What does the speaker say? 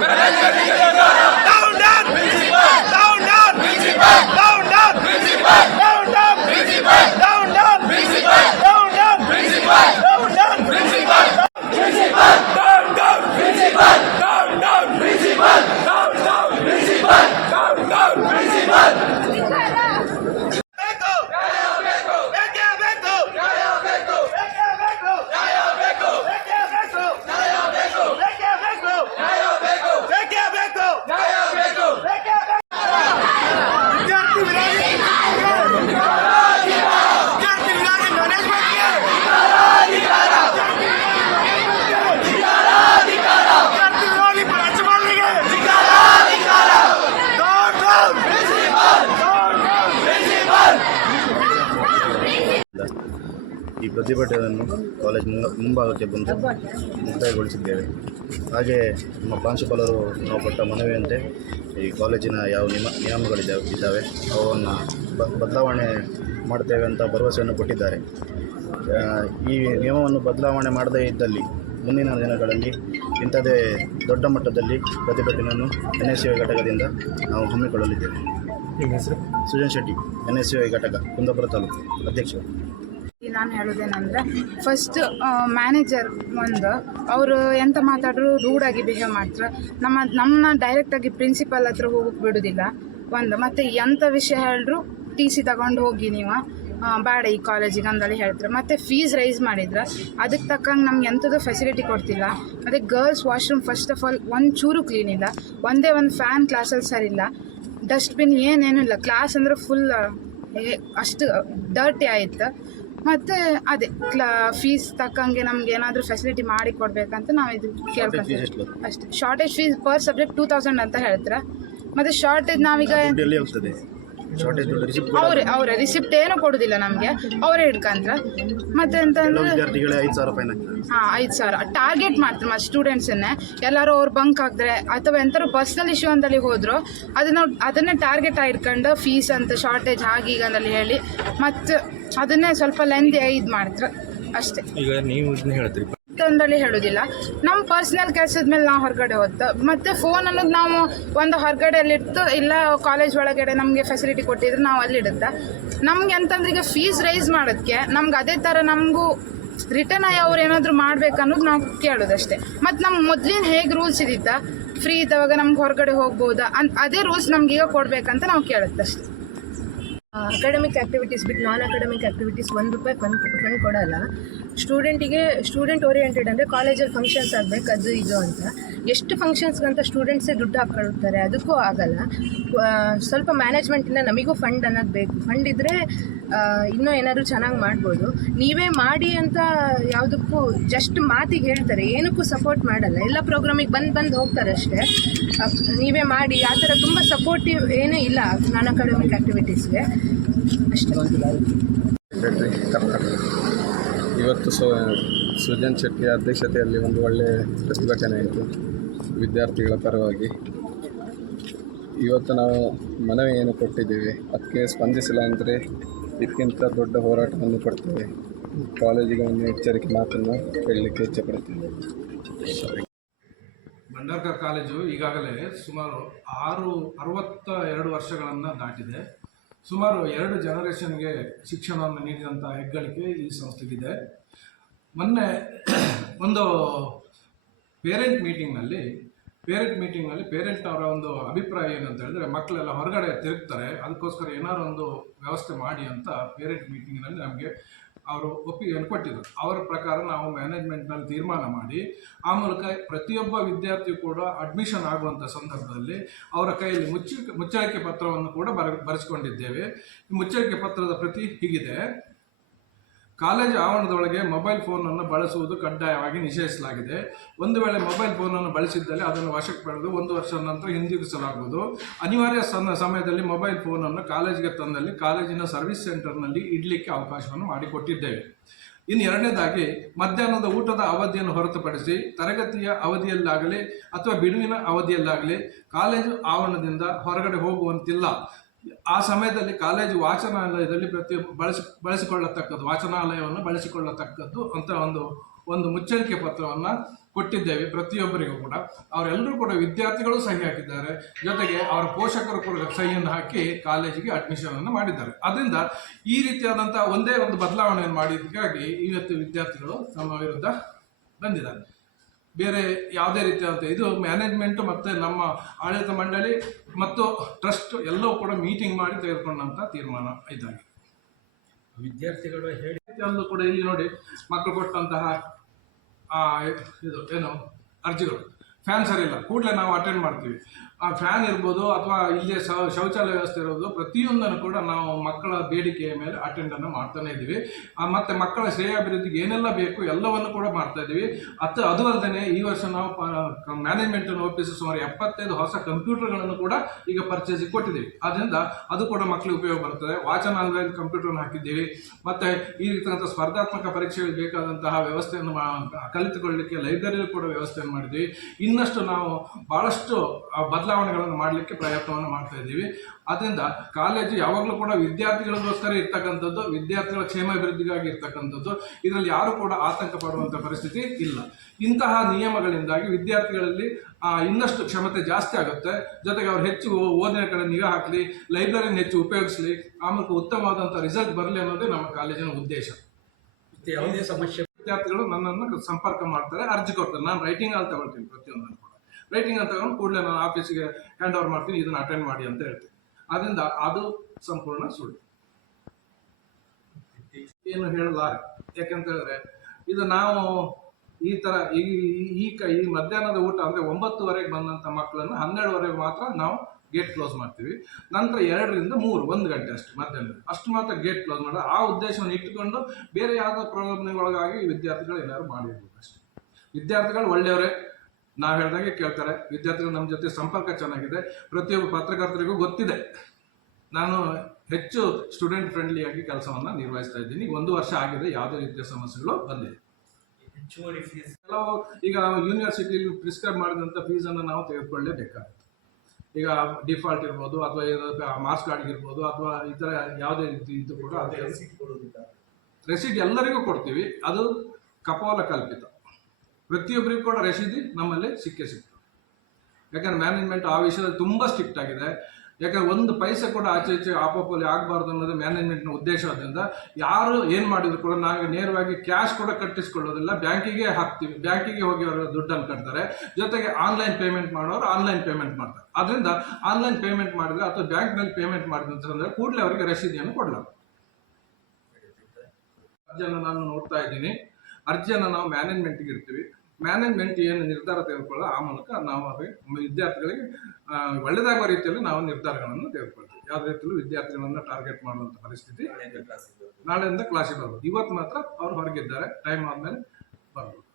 Medalla! ಈ ಪ್ರತಿಭಟನೆಯನ್ನು college ಮುಂಭಾಗಕ್ಕೆ ಬಂದು ಮುಕ್ತಾಯಗೊಳಿಸಿದ್ದೇವೆ. ಹಾಗೆ ನಮ್ಮ ಪ್ರಾಂಶುಪಾಲರು ನಾವು ಕೊಟ್ಟ ಮನವಿಯಂತೆ ಈ ಕಾಲೇಜಿನ ಯಾವ ನಿಯಮ ನಿಯಮಗಳಿದ್ದಾವೆ ಇದ್ದಾವೆ ಅವನ್ನು ಬದಲಾವಣೆ ಮಾಡ್ತೇವೆ ಅಂತ ಭರವಸೆಯನ್ನು ಕೊಟ್ಟಿದ್ದಾರೆ. ಈ ನಿಯಮವನ್ನು ಬದಲಾವಣೆ ಮಾಡದೇ ಇದ್ದಲ್ಲಿ ಮುಂದಿನ ದಿನಗಳಲ್ಲಿ ಇಂಥದೇ ದೊಡ್ಡ ಮಟ್ಟದಲ್ಲಿ ಪ್ರತಿಭಟನೆಯನ್ನು ಎನ್ ಎಸ್ ಯು ಘಟಕದಿಂದ ನಾವು ಹಮ್ಮಿಕೊಳ್ಳಲಿದ್ದೇವೆ. Sujan Shetty N S U ಘಟಕ ಕುಂದಾಪುರ ತಾಲೂಕು ಅಧ್ಯಕ್ಷರು. ನಾನು ಹೇಳೋದೇನಂದ್ರೆ ಫಸ್ಟ್ ಮ್ಯಾನೇಜರ್ ಒಂದು, ಅವರು ಎಂತ ಮಾತಾಡಿದ್ರು ರೂಡಾಗಿ ಬಿಹೇವ್ ಮಾಡ್ತಾರೆ. ನಮ್ಮ ನಮ್ಮನ್ನ ಡೈರೆಕ್ಟಾಗಿ ಪ್ರಿನ್ಸಿಪಲ್ ಹತ್ರ ಹೋಗಕ್ಕೆ ಬಿಡೋದಿಲ್ಲ. ಒಂದು, ಮತ್ತು ಎಂಥ ವಿಷಯ ಹೇಳಿದ್ರು ಟಿ ಸಿ ತಗೊಂಡು ಹೋಗಿ ನೀವು ಬೇಡ ಈ ಕಾಲೇಜಿಗೆ ಅಂದಲ್ಲಿ ಹೇಳ್ತಾರೆ. ಮತ್ತು ಫೀಸ್ ರೈಸ್ ಮಾಡಿದ್ರೆ, ಅದಕ್ಕೆ ತಕ್ಕಂಗೆ ನಮ್ಗೆ ಎಂಥದ್ದು ಫೆಸಿಲಿಟಿ ಕೊಡ್ತಿಲ್ಲ. ಮತ್ತು girls washroom first of all ಒಂದು ಚೂರು ಕ್ಲೀನ್ ಇಲ್ಲ. ಒಂದೇ ಒಂದು ಫ್ಯಾನ್ ಕ್ಲಾಸಲ್ಲಿ ಸರಿಯಿಲ್ಲ ಡಸ್ಟ್ಬಿನ್ ಏನೇನೂ ಇಲ್ಲ. ಕ್ಲಾಸ್ ಅಂದರೆ ಫುಲ್ ಅಷ್ಟು ಡರ್ಟಿ ಆಯ್ತು. ಮತ್ತು ಅದೇ ಕ್ಲಾ ಫೀಸ್ ತಕ್ಕಂಗೆ ನಮ್ಗೆ ಏನಾದರೂ ಫೆಸಿಲಿಟಿ ಮಾಡಿ ಕೊಡ್ಬೇಕಂತ ನಾವು ಇದು ಕೇಳ್ಕೊಳ್ತೀವಿ ಅಷ್ಟೇ. Shortage fees per subject two thousand ಅಂತ ಹೇಳ್ತಾರೆ? ಮತ್ತೆ ಶಾರ್ಟೇಜ್ ನಾವೀಗ ಅವ್ರೆ ಅವ್ರೆ ರಿಸಿಪ್ಟ್ ಏನು ಕೊಡೋದಿಲ್ಲ ನಮಗೆ. ಅವರೇ ಹಿಡ್ಕಂತ್ರ. ಮತ್ತೆ ಅಂತಂದ್ರೆ ಹಾಂ ಐದು ಸಾವಿರ. ಟಾರ್ಗೆಟ್ ಮಾಡ್ತಾರೆ ಮತ್ತು ಸ್ಟೂಡೆಂಟ್ಸನ್ನೇ ಎಲ್ಲರೂ ಅವ್ರು ಬಂಕ್ ಹಾಕಿದ್ರೆ ಅಥವಾ ಎಂತಾರು ಪರ್ಸ್ನಲ್ ಇಶ್ಯೂ ಅಂತಲ್ಲಿ ಹೋದ್ರು ಅದನ್ನ ಅದನ್ನೇ ಟಾರ್ಗೆಟ್ ಇಟ್ಕೊಂಡು ಫೀಸ್ ಅಂತ ಶಾರ್ಟೇಜ್ ಹಾಗೆ ಈಗ ಅಂತಲ್ಲಿ ಹೇಳಿ ಮತ್ತು ಅದನ್ನೇ ಸ್ವಲ್ಪ ಲೆಂದಿ ಇದು ಮಾಡಿದ್ರು ಅಷ್ಟೇ. ಈಗ ನೀವು ಇದನ್ನ ಹೇಳ್ತೀರಿ. ಮತ್ತೊಂದಲ್ಲಿ ಹೇಳೋದಿಲ್ಲ. ನಮ್ಮ ಪರ್ಸ್ನಲ್ ಕೆಲಸದ ಮೇಲೆ ನಾವು ಹೊರಗಡೆ ಹೋದ ಮತ್ತು ಫೋನ್ ಅನ್ನೋದು ನಾವು ಒಂದು ಹೊರಗಡೆಯಲ್ಲಿಟ್ಟು ಇಲ್ಲ ಕಾಲೇಜ್ ಒಳಗಡೆ ನಮಗೆ ಫೆಸಿಲಿಟಿ ಕೊಟ್ಟಿದ್ರೆ ನಾವು ಅಲ್ಲಿ ಇಡುತ್ತೆ. ನಮ್ಗೆ ಅಂತಂದ್ರೆ ಈಗ ಫೀಸ್ ರೈಸ್ ಮಾಡೋದಕ್ಕೆ ನಮ್ಗೆ ಅದೇ ಥರ ನಮಗೂ ರಿಟರ್ನ್ ಆಗಿ ಅವ್ರು ಏನಾದರೂ ಮಾಡ್ಬೇಕು ಅನ್ನೋದು ನಾವು ಕೇಳೋದಷ್ಟೇ. ಮತ್ತು ನಮ್ಮ ಮೊದಲಿನ ಹೇಗೆ ರೂಲ್ಸ್ ಇದ್ದಿತ್ತ ಫ್ರೀ ಇದ್ದವಾಗ ನಮ್ಗೆ ಹೊರಗಡೆ ಹೋಗ್ಬೋದಾ ಅಂತ ಅದೇ ರೂಲ್ಸ್ ನಮ್ಗೆ ಈಗ ಕೊಡಬೇಕಂತ ನಾವು ಕೇಳುತ್ತಷ್ಟೇ. ಅಕಾಡೆಮಿಕ್ ಆ್ಯಕ್ಟಿವಿಟೀಸ್ ಬಿಟ್ಟು ನಾನ್ ಅಕಾಡೆಮಿಕ್ ಆ್ಯಕ್ಟಿವಿಟೀಸ್ ಒಂದು ರೂಪಾಯಿ ಫಂಡ್ ಫಂಡ್ ಕೊಡೋಲ್ಲ. ಸ್ಟೂಡೆಂಟಿಗೆ ಸ್ಟೂಡೆಂಟ್ ಓರಿಯೆಂಟೆಡ್ ಅಂದರೆ ಕಾಲೇಜಲ್ಲಿ ಫಂಕ್ಷನ್ಸ್ ಆಗಬೇಕು, ಅದು ಇದು ಅಂತ. ಎಷ್ಟು ಫಂಕ್ಷನ್ಸ್ಗಂತ ಸ್ಟೂಡೆಂಟ್ಸೇ ದುಡ್ಡು ಹಾಕೊಳ್ತಾರೆ ಅದಕ್ಕೂ ಆಗಲ್ಲ. ಸ್ವಲ್ಪ ಮ್ಯಾನೇಜ್ಮೆಂಟಿಂದ ನಮಗೂ ಫಂಡ್ ಅನ್ನೋದು ಬೇಕು. ಫಂಡ್ ಇದ್ದರೆ ಇನ್ನೂ ಏನಾದರೂ ಚೆನ್ನಾಗಿ ಮಾಡ್ಬೋದು. ನೀವೇ ಮಾಡಿ ಅಂತ ಯಾವುದಕ್ಕೂ ಜಸ್ಟ್ ಮಾತಿಗೆ ಹೇಳ್ತಾರೆ, ಏನಕ್ಕೂ ಸಪೋರ್ಟ್ ಮಾಡಲ್ಲ. ಎಲ್ಲ ಪ್ರೋಗ್ರಾಮಿಗೆ ಬಂದು ಬಂದು ಹೋಗ್ತಾರೆ ಅಷ್ಟೇ. ನೀವೇ ಮಾಡಿ, ಆ ಥರ ತುಂಬ ಸಪೋರ್ಟಿವ್ ಏನೂ ಇಲ್ಲ ನಾನ್ ಅಕಾಡೆಮಿಕ್ ಆ್ಯಕ್ಟಿವಿಟೀಸ್ಗೆ ಇವತ್ತು ಸೊ ಸೃಜನ್ ಶೆಟ್ಟಿ ಅಧ್ಯಕ್ಷತೆಯಲ್ಲಿ ಒಂದು ಒಳ್ಳೆಯ ಪ್ರತಿಭಟನೆ ಆಯಿತು ವಿದ್ಯಾರ್ಥಿಗಳ ಪರವಾಗಿ. ಇವತ್ತು ನಾವು ಮನವಿ ಏನು ಕೊಟ್ಟಿದ್ದೀವಿ? ಅದಕ್ಕೆ ಸ್ಪಂದಿಸಿಲ್ಲ ಅಂದರೆ ಇದಕ್ಕಿಂತ ದೊಡ್ಡ ಹೋರಾಟವನ್ನು ಕೊಡ್ತೇವೆ. ಕಾಲೇಜಿಗೆ ಒಂದು ಎಚ್ಚರಿಕೆ ಮಾತನ್ನು ಹೇಳಲಿಕ್ಕೆ ಇಚ್ಛೆಪಡ್ತೇವೆ. ಭಂಡಾರ್ಕರ್ ಕಾಲೇಜು ಈಗಾಗಲೇ ಸುಮಾರು ಆರು ಅರವತ್ತ ಎರಡು ವರ್ಷಗಳನ್ನು ದಾಟಿದೆ. ಸುಮಾರು ಎರಡು ಜನರೇಷನ್ಗೆ ಶಿಕ್ಷಣವನ್ನು ನೀಡಿದಂಥ ಹೆಗ್ಗಳಿಕೆ ಈ ಸಂಸ್ಥೆಗಿದೆ. ಮೊನ್ನೆ ಒಂದು ಪೇರೆಂಟ್ ಮೀಟಿಂಗ್ನಲ್ಲಿ ಪೇರೆಂಟ್ ಮೀಟಿಂಗ್ನಲ್ಲಿ ಪೇರೆಂಟ್ ಅವರ ಒಂದು ಅಭಿಪ್ರಾಯ ಏನಂತ ಹೇಳಿದ್ರೆ, ಮಕ್ಕಳೆಲ್ಲ ಹೊರಗಡೆ ತಿರುಗ್ತಾರೆ, ಅದಕ್ಕೋಸ್ಕರ ಏನಾದ್ರು ಒಂದು ವ್ಯವಸ್ಥೆ ಮಾಡಿ ಅಂತ ಪೇರೆಂಟ್ ಮೀಟಿಂಗ್ನಲ್ಲಿ ನಮಗೆ ಅವರು ಒಪ್ಪಿಗೆಯನ್ನು ಕೊಟ್ಟಿದ್ದರು ಅವರ ಪ್ರಕಾರ ನಾವು ಮ್ಯಾನೇಜ್ಮೆಂಟ್ನಲ್ಲಿ ತೀರ್ಮಾನ ಮಾಡಿ, ಆ ಮೂಲಕ ಪ್ರತಿಯೊಬ್ಬ ವಿದ್ಯಾರ್ಥಿ ಕೂಡ ಅಡ್ಮಿಷನ್ ಆಗುವಂಥ ಸಂದರ್ಭದಲ್ಲಿ ಅವರ ಕೈಯಲ್ಲಿ ಮುಚ್ಚಿ ಮುಚ್ಚರಿಕೆ ಪತ್ರವನ್ನು ಕೂಡ ಬರ, ಬರೆಸಿಕೊಂಡಿದ್ದೇವೆ. ಈ ಮುಚ್ಚಳಿಕೆ ಪತ್ರದ ಪ್ರತಿ ಹೀಗಿದೆ. ಕಾಲೇಜು ಆವರಣದೊಳಗೆ ಮೊಬೈಲ್ ಫೋನನ್ನು ಬಳಸುವುದು ಕಡ್ಡಾಯವಾಗಿ ನಿಷೇಧಿಸಲಾಗಿದೆ. ಒಂದು ವೇಳೆ ಮೊಬೈಲ್ ಫೋನನ್ನು ಬಳಸಿದ್ದಲ್ಲಿ ಅದನ್ನು ವಶಕ್ಕೆ ಪಡೆದು ಒಂದು ವರ್ಷ ನಂತರ ಹಿಂದಿರುಗಿಸಲಾಗುವುದು. ಅನಿವಾರ್ಯ ಸಮಯದಲ್ಲಿ ಮೊಬೈಲ್ ಫೋನನ್ನು ಕಾಲೇಜಿಗೆ ತಂದಲ್ಲಿ ಕಾಲೇಜಿನ ಸರ್ವಿಸ್ ಸೆಂಟರ್ನಲ್ಲಿ ಇಡಲಿಕ್ಕೆ ಅವಕಾಶವನ್ನು ಮಾಡಿಕೊಟ್ಟಿದ್ದೇವೆ. ಇನ್ನು ಎರಡನೇದಾಗಿ, ಮಧ್ಯಾಹ್ನದ ಊಟದ ಅವಧಿಯನ್ನು ಹೊರತುಪಡಿಸಿ ತರಗತಿಯ ಅವಧಿಯಲ್ಲಾಗಲಿ ಅಥವಾ ಬಿಡುವಿನ ಅವಧಿಯಲ್ಲಾಗಲಿ ಕಾಲೇಜು ಆವರಣದಿಂದ ಹೊರಗಡೆ ಹೋಗುವಂತಿಲ್ಲ. ಆ ಸಮಯದಲ್ಲಿ ಕಾಲೇಜು ವಾಚನಾಲಯದಲ್ಲಿ ಪ್ರತಿ ಬಳಸಿ, ಬಳಸಿಕೊಳ್ಳತಕ್ಕದ್ದು, ವಾಚನಾಲಯವನ್ನು ಬಳಸಿಕೊಳ್ಳತಕ್ಕದ್ದು ಅಂತ ಒಂದು ಒಂದು ಮುಚ್ಚರಿಕೆ ಪತ್ರವನ್ನು ಕೊಟ್ಟಿದ್ದೇವೆ ಪ್ರತಿಯೊಬ್ಬರಿಗೂ ಕೂಡ. ಅವರೆಲ್ಲರೂ ಕೂಡ ವಿದ್ಯಾರ್ಥಿಗಳು ಸಹಿ ಹಾಕಿದ್ದಾರೆ. ಜೊತೆಗೆ ಅವರ ಪೋಷಕರು ಕೂಡ ಸಹಿಯನ್ನು ಹಾಕಿ ಕಾಲೇಜಿಗೆ ಅಡ್ಮಿಷನ್ ಅನ್ನು ಮಾಡಿದ್ದಾರೆ. ಅದರಿಂದ ಈ ರೀತಿಯಾದಂಥ ಒಂದೇ ಒಂದು ಬದಲಾವಣೆಯನ್ನು ಮಾಡಿದ್ದಕ್ಕಾಗಿ ಇವತ್ತು ವಿದ್ಯಾರ್ಥಿಗಳು ನಮ್ಮ ವಿರುದ್ಧ ಬಂದಿದ್ದಾರೆ. ಬೇರೆ ಯಾವುದೇ ರೀತಿಯಾದಂಥ ಇದು ಮ್ಯಾನೇಜ್ಮೆಂಟು ಮತ್ತು ನಮ್ಮ ಆಡಳಿತ ಮಂಡಳಿ ಮತ್ತು ಟ್ರಸ್ಟ್ ಎಲ್ಲವೂ ಕೂಡ ಮೀಟಿಂಗ್ ಮಾಡಿ ತೆಗೆದುಕೊಂಡಂಥ ತೀರ್ಮಾನ ಇದಾಗಿದೆ. ವಿದ್ಯಾರ್ಥಿಗಳು ಹೇಳಿ ಪ್ರತಿಯೊಂದು ಕೂಡ ಇಲ್ಲಿ ನೋಡಿ ಮಕ್ಕಳು ಕೊಟ್ಟಂತಹ ಇದು ಏನು ಅರ್ಜಿಗಳು. ಫ್ಯಾನ್ ಸರಿ ಇಲ್ಲ ಕೂಡಲೇ ನಾವು ಅಟೆಂಡ್ ಮಾಡ್ತೀವಿ. ಆ ಫ್ಯಾನ್ ಇರ್ಬೋದು ಅಥವಾ ಇಲ್ಲೇ ಶೌಚಾಲಯ ವ್ಯವಸ್ಥೆ ಇರೋದು ಪ್ರತಿಯೊಂದನ್ನು ಕೂಡ ನಾವು ಮಕ್ಕಳ ಬೇಡಿಕೆಯ ಮೇಲೆ ಅಟೆಂಡನ್ನು ಮಾಡ್ತಾನೆ ಇದ್ದೀವಿ. ಮತ್ತು ಮಕ್ಕಳ ಶ್ರೇಯಾಭಿವೃದ್ಧಿಗೆ ಏನೆಲ್ಲ ಬೇಕು ಎಲ್ಲವನ್ನು ಕೂಡ ಮಾಡ್ತಾ ಇದ್ದೀವಿ. ಅತ್ತ ಅದು ಅಲ್ಲದೆ ಈ ವರ್ಷ ನಾವು ಮ್ಯಾನೇಜ್ಮೆಂಟನ್ನು ಒಪ್ಪಿಸಿ ಸುಮಾರು ಎಪ್ಪತ್ತೈದು ಹೊಸ ಕಂಪ್ಯೂಟರ್ಗಳನ್ನು ಕೂಡ ಈಗ ಪರ್ಚೇಸ್ ಕೊಟ್ಟಿದ್ದೀವಿ. ಆದ್ದರಿಂದ ಅದು ಕೂಡ ಮಕ್ಕಳಿಗೆ ಉಪಯೋಗ ಬರ್ತದೆ ಆನ್ಲೈನ್ ಕಂಪ್ಯೂಟರ್ನ ಹಾಕಿದ್ದೀವಿ. ಮತ್ತೆ ಈ ರೀತಿಯಾದಂಥ ಸ್ಪರ್ಧಾತ್ಮಕ ಪರೀಕ್ಷೆಗಳಿಗೆ ಬೇಕಾದಂತಹ ವ್ಯವಸ್ಥೆಯನ್ನು ಕಲಿತುಕೊಳ್ಳಲಿಕ್ಕೆ ಲೈಬ್ರರಿಯಲ್ಲಿ ಕೂಡ ವ್ಯವಸ್ಥೆಯನ್ನು ಮಾಡಿದ್ದೀವಿ. ಇನ್ನಷ್ಟು ನಾವು ಬಹಳಷ್ಟು ಆ, ಬದಲಾವಣೆಗಳನ್ನು ಮಾಡಲಿಕ್ಕೆ ಪ್ರಯತ್ನವನ್ನು ಮಾಡ್ತಾ ಇದ್ದೀವಿ. ಅದರಿಂದ ಕಾಲೇಜು ಯಾವಾಗಲೂ ಕೂಡ ವಿದ್ಯಾರ್ಥಿಗಳಿಗೋಸ್ಕರ ಇರ್ತಕ್ಕಂಥದ್ದು ವಿದ್ಯಾರ್ಥಿಗಳ ಕ್ಷೇಮಾಭಿವೃದ್ಧಿಗಾಗಿ ಇರ್ತಕ್ಕಂಥದ್ದು ಇದರಲ್ಲಿ ಯಾರು ಕೂಡ ಆತಂಕ ಪಡುವಂಥ ಪರಿಸ್ಥಿತಿ ಇಲ್ಲ. ಇಂತಹ ನಿಯಮಗಳಿಂದಾಗಿ ವಿದ್ಯಾರ್ಥಿಗಳಲ್ಲಿ ಇನ್ನಷ್ಟು ಕ್ಷಮತೆ ಜಾಸ್ತಿ ಆಗುತ್ತೆ. ಜೊತೆಗೆ ಅವ್ರು ಹೆಚ್ಚು ಓದಿನ ಕಡೆ ನಿಗಾ ಹಾಕಲಿ ಲೈಬ್ರರಿನ ಹೆಚ್ಚು ಉಪಯೋಗಿಸಲಿ ಆಮೇಲೆ ಉತ್ತಮವಾದಂಥ ರಿಸಲ್ಟ್ ಬರಲಿ ಅನ್ನೋದೇ ನಮ್ಮ ಕಾಲೇಜಿನ ಉದ್ದೇಶ. ಯಾವುದೇ ಸಮಸ್ಯೆ ವಿದ್ಯಾರ್ಥಿಗಳು ನನ್ನನ್ನು ಸಂಪರ್ಕ ಮಾಡ್ತಾರೆ ಅರ್ಜಿ ಕೊಡ್ತಾರೆ. ನಾನು ರೈಟಿಂಗ್ ಅಲ್ಲಿ ತಗೊಳ್ತೀನಿ ಪ್ರತಿಯೊಂದನ್ನು ರೈಟಿಂಗ್ ಅಂತ ತಗೊಂಡು ಕೂಡಲೇ ನಾನು ಆಫೀಸಿಗೆ ಹ್ಯಾಂಡ್ ಓವರ್ ಮಾಡ್ತೀನಿ, ಇದನ್ನು ಅಟೆಂಡ್ ಮಾಡಿ ಅಂತ ಹೇಳ್ತೀನಿ. ಅದರಿಂದ ಅದು ಸಂಪೂರ್ಣ ಸುಳ್ಳು. ಏನು ಹೇಳಲಾರೆ ಯಾಕಂತ ಹೇಳಿದ್ರೆ ಇದು ನಾವು ಈ ಥರ ಈ, ಈ- ಈ ಮಧ್ಯಾಹ್ನದ ಊಟ ಅಂದರೆ ಒಂಬತ್ತುವರೆಗೆ ಬಂದಂಥ ಮಕ್ಕಳನ್ನು ಹನ್ನೆರಡುವರೆಗೆ ಮಾತ್ರ ನಾವು ಗೇಟ್ ಕ್ಲೋಸ್ ಮಾಡ್ತೀವಿ. ನಂತರ ಎರಡರಿಂದ ಮೂರು, ಒಂದು ಗಂಟೆ ಅಷ್ಟು ಮಧ್ಯಾಹ್ನ ಅಷ್ಟು ಮಾತ್ರ ಗೇಟ್ ಕ್ಲೋಸ್ ಮಾಡೋದು. ಆ ಉದ್ದೇಶವನ್ನು ಇಟ್ಟುಕೊಂಡು ಬೇರೆ ಯಾವುದೋ ಪ್ರಲೋಭನೆಗೆ ಒಳಗಾಗಿ ವಿದ್ಯಾರ್ಥಿಗಳು ಏನಾದ್ರು ಮಾಡಿರ್ಬೋದು ಅಷ್ಟೇ. ವಿದ್ಯಾರ್ಥಿಗಳು ಒಳ್ಳೆಯವರೇ ನಾವು ಹೇಳಿದಾಗೆ ಕೇಳ್ತಾರೆ. ವಿದ್ಯಾರ್ಥಿಗಳು ನಮ್ಮ ಜೊತೆ ಸಂಪರ್ಕ ಚೆನ್ನಾಗಿದೆ. ಪ್ರತಿಯೊಬ್ಬ ಪತ್ರಕರ್ತರಿಗೂ ಗೊತ್ತಿದೆ. ನಾನು ಹೆಚ್ಚು ಸ್ಟೂಡೆಂಟ್ ಫ್ರೆಂಡ್ಲಿಯಾಗಿ ಕೆಲಸವನ್ನು ನಿರ್ವಹಿಸ್ತಾ ಇದ್ದೀನಿ. ಒಂದು ವರ್ಷ ಆಗಿದೆ ಯಾವುದೇ ರೀತಿಯ ಸಮಸ್ಯೆಗಳು ಬಂದಿದೆ ಹೆಚ್ಚುವರಿ ಫೀಸ್ ಕೆಲವು ಈಗ ನಾವು ಯೂನಿವರ್ಸಿಟಿಲಿ ಪ್ರಿಸ್ಕ್ರೈಬ್ ಮಾಡಿದಂಥ ಫೀಸನ್ನು ನಾವು ತೆಗೆದುಕೊಳ್ಳಲೇಬೇಕಾಗುತ್ತೆ ಈಗ ಡಿಫಾಲ್ಟ್ ಇರ್ಬೋದು ಅಥವಾ ಮಾರ್ಕ್ಸ್ ಕಾರ್ಡ್ ಇರ್ಬೋದು ಅಥವಾ ಈ ಥರ ಯಾವುದೇ ರೀತಿ ಇದ್ದು ಕೂಡ ಅದೇ ರೆಸಿಟ್ ಎಲ್ಲರಿಗೂ ಕೊಡ್ತೀವಿ. ಅದು ಕಪಾಲ ಕಲ್ಪಿತ ಪ್ರತಿಯೊಬ್ಬರಿಗೂ ಕೂಡ ರಸೀದಿ ನಮ್ಮಲ್ಲಿ ಸಿಕ್ಕೇ ಸಿಕ್ತು. ಯಾಕಂದ್ರೆ ಮ್ಯಾನೇಜ್ಮೆಂಟ್ ಆ ವಿಷಯದಲ್ಲಿ ತುಂಬ ಸ್ಟ್ರಿಕ್ಟ್ ಆಗಿದೆ. ಯಾಕಂದ್ರೆ ಒಂದು ಪೈಸೆ ಕೂಡ ಆಚೆ ಈಚೆ ಆಪೋಪಲ್ಲಿ ಆಗಬಾರ್ದು ಅನ್ನೋದು ಮ್ಯಾನೇಜ್ಮೆಂಟ್ನ ಉದ್ದೇಶದಿಂದ ಯಾರು ಏನು ಮಾಡಿದ್ರು ಕೂಡ ನಾವು ನೇರವಾಗಿ ಕ್ಯಾಶ್ ಕೂಡ ಕಟ್ಟಿಸ್ಕೊಳ್ಳೋದಿಲ್ಲ. ಬ್ಯಾಂಕಿಗೆ ಹಾಕ್ತೀವಿ. ಬ್ಯಾಂಕಿಗೆ ಹೋಗಿ ಅವರು ದುಡ್ಡನ್ನು ಕಟ್ತಾರೆ. ಜೊತೆಗೆ ಆನ್ಲೈನ್ ಪೇಮೆಂಟ್ ಮಾಡೋರು ಆನ್ಲೈನ್ ಪೇಮೆಂಟ್ ಮಾಡ್ತಾರೆ. ಅದರಿಂದ ಆನ್ಲೈನ್ ಪೇಮೆಂಟ್ ಮಾಡಿದ್ರೆ ಅಥವಾ ಬ್ಯಾಂಕ್ನಲ್ಲಿ ಪೇಮೆಂಟ್ ಮಾಡಿದ್ರೆ ಕೂಡಲೇ ಅವರಿಗೆ ರಸೀದಿಯನ್ನು ಕೊಡಲಾಗುತ್ತೆ ಅರ್ಜಿಯನ್ನು ನಾನು ನೋಡ್ತಾ ಇದ್ದೀನಿ. ಅರ್ಜಿಯನ್ನು ನಾವು ಮ್ಯಾನೇಜ್ಮೆಂಟ್ಗೆ ಇರ್ತೀವಿ ಮ್ಯಾನೇಜ್ಮೆಂಟ್ ಏನು ನಿರ್ಧಾರ ತೆಗೆದುಕೊಳ್ಳೋ ಆ ಮೂಲಕ ನಾವು ಅವರಿಗೆ ವಿದ್ಯಾರ್ಥಿಗಳಿಗೆ ಒಳ್ಳೆದಾಗುವ ರೀತಿಯಲ್ಲಿ ನಾವು ನಿರ್ಧಾರಗಳನ್ನು ತೆಗೆದುಕೊಳ್ತೀವಿ. ಯಾವುದೇ ರೀತಿಯಲ್ಲೂ ವಿದ್ಯಾರ್ಥಿಗಳನ್ನು ಟಾರ್ಗೆಟ್ ಮಾಡುವಂಥ ಪರಿಸ್ಥಿತಿ ನಾಳೆಯಿಂದ ಕ್ಲಾಸಿಗೆ ಬರ್ಬೋದು ಇವತ್ತು ಮಾತ್ರ ಅವ್ರು ಹೊರಗಿದ್ದಾರೆ. ಟೈಮ್ ಆದಮೇಲೆ ಬರ್ಬೋದು.